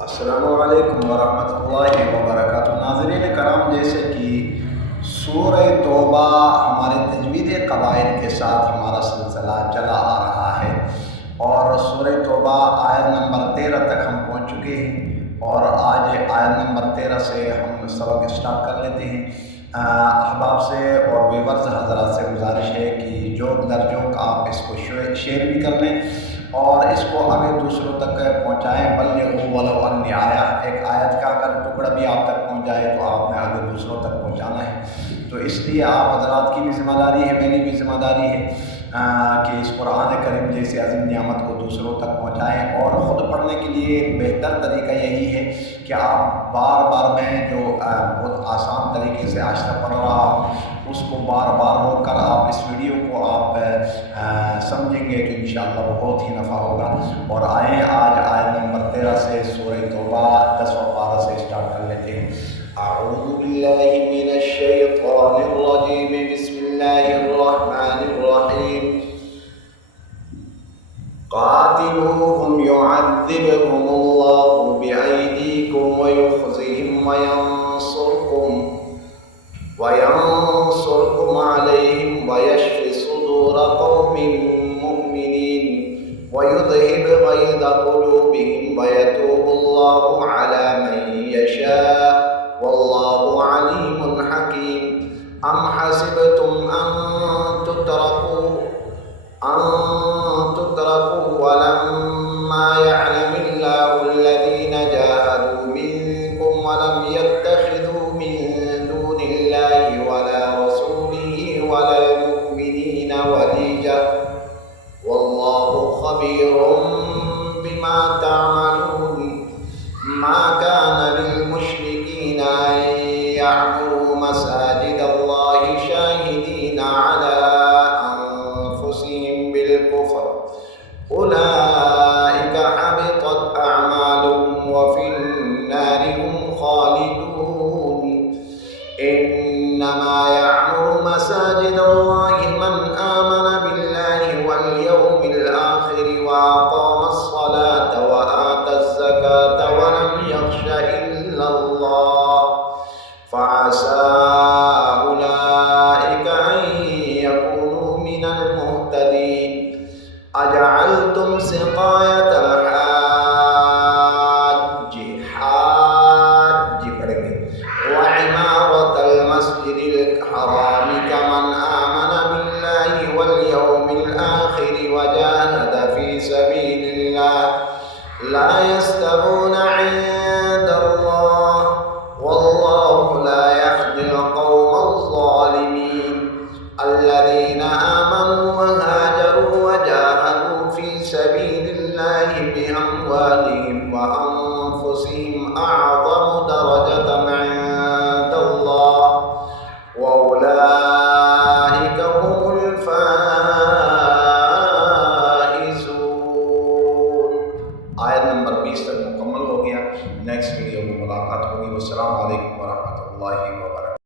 السلام علیکم ورحمۃ اللہ وبرکاتہ۔ ناظرین کرام، جیسے کہ سورہ توبہ ہمارے تجوید قواعد کے ساتھ ہمارا سلسلہ چلا آ رہا ہے، اور سورہ توبہ آیت نمبر 13 تک ہم پہنچ چکے ہیں، اور آج آیت نمبر 13 سے ہم سبق اسٹارٹ کر لیتے ہیں۔ احباب سے اور ویورز حضرات سے گزارش ہے کہ جو درجوں کا آپ اس کو شیئر بھی کر لیں اور اس کو آگے دوسروں تک پہنچائیں۔ بلغوا ولو انی آیا، ایک آیت کا اگر ٹکڑا بھی آپ تک پہنچ جائے تو آپ نے آگے دوسروں تک پہنچانا ہے۔ تو اس لیے آپ حضرات کی بھی ذمہ داری ہے، میری بھی ذمہ داری ہے کہ اس قرآن کریم جیسے عظیم نعمت کو دوسروں تک پہنچائیں۔ اور خود پڑھنے کے لیے بہتر طریقہ یہی ہے کہ آپ بار بار میں جو بہت آسان طریقے سے آہستہ پڑھ رہا ہوں اس کو بار بار روک کر آپ اس ویڈیو کو آپ سمجھیں گے تو انشاءاللہ بہت ہی نفع ہوگا۔ اور آئیں آج آیت نمبر 13 سے سورہ توبہ 10واں پارہ سے اسٹارٹ کر لیتے ہیں۔ اعوذ باللہ من الشیطان الرجیم، بسم اللہ الرحمن الرحیم۔ قاتلوہم یعذبہم اللہ بأیدیکم ویخزہم وینصرکم علیہم ویشف صدور قوم مؤمنین ویذہب غیظ قلوبہم ویتوب اللہ علی من یشاء واللہ علیم حکیم۔ ام حسبتم ان تتركوا ولما يعلم الله الذين جاهدوا منكم ولم يتخذوا من دون الله ولا رسوله ولا المؤمنين وليجا والله خبير بما تعملون۔ ما كان للمشركين أن يعمروا مساجد الله شاهدين على أنفسهم بالكفر أولئك حبطت أعمالهم وفي النار هم خالدون۔ إنما يعمر مساجد الله من آمن بالله واليوم الآخر وأقام الصلاة وآتى الزكاة ولم يخش إلا الله فعسى أولئك أن يكونوا من المهتدين۔ أجعلتم سقاية الحاج وعمارة المسجد الحرام كمن آمن بالله واليوم الآخر وجاهد في سبيل الله لا يستوون عند الله والله لا يهدي القوم الظالمين۔ الذين آمنوا